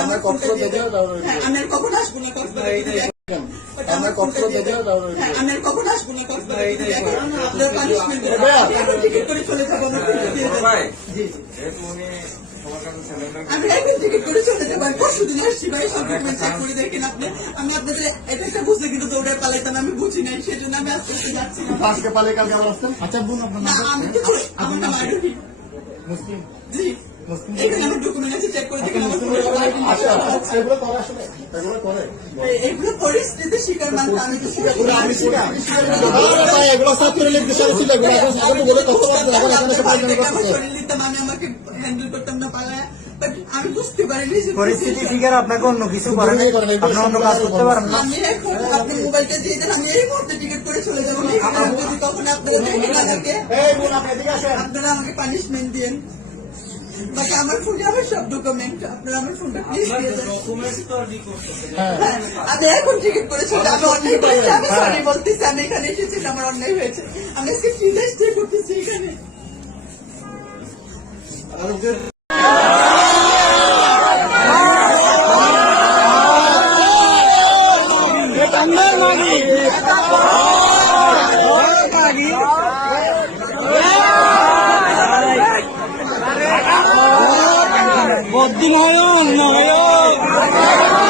আমার কক্সবাজার দেখে তারপরে আমি আর কখন আসব না? ওটা আমার আমার দিয়ে দেখে দাও। তারপরে আমি আর কখন আসব না কক্সবাজার আপনার টিকিট করে চলে যাব, আমার দেন। আমি একদিন থেকে করে চলে যাব আমি পরশু দিন আসছি ভাই সব ডকুমেন্ট চেক করে দেখেন আপনি। আমি আপনাদের এটা একটা বুঝতে কিন্তু দৌড়ে পালাইতাম আমি বুঝি নাই সেই জন্য আমি আস্তে আস্তে যাচ্ছি আজকে পালে কালকে আবার আসতেন আচ্ছা বোন আপনার আমি আমার নাম আরোহী। মুসলিম? জি। চেক করে আচ্ছা আচ্ছা, এগুলো করে আসলে এগুলো করে। এগুলো পরিস্থিতি শিকার মানতে আমি তো শিকার আমি শিকার। এগুলো ছাত্রলীগ বিষয় ছিল এগুলো এখন এখন বলে কথা বলতে এখন এখানে সব আয়োজন আমার করতেছে শরীর নিতাম আমি আমাকে হ্যান্ডেল করতাম না পালায় আমি বুঝতে পারিনি পরিস্থিতি ফিগার আপনাকে অন্য কিছু করেন আপনি অন্য কাজ করতে পারেন না। আমি এখন আপনি মোবাইলটা দিয়ে দেন আমি এই মুহূর্তে টিকিট করে চলে কখন আপনারা দেখেন আমাকে এই বোন আপনি এদিকে আসেন। আপনারা আমাকে পানিশমেন্ট দিন বাকি আমার ফোনে আমার সব ডকুমেন্ট আপনারা আমার ফোনটা প্লিজ দিয়ে দেন। হ্যাঁ। হ্যাঁ, আমি এখন টিকিট করে চলে আমি অন্যায় করেছি আমি সরি বলতেছি আমি এখানে এসেছি আমার অন্যায় হয়েছে। আমি আজকে স্টে করতেছি এখানে। বদ্দিন হয় নয়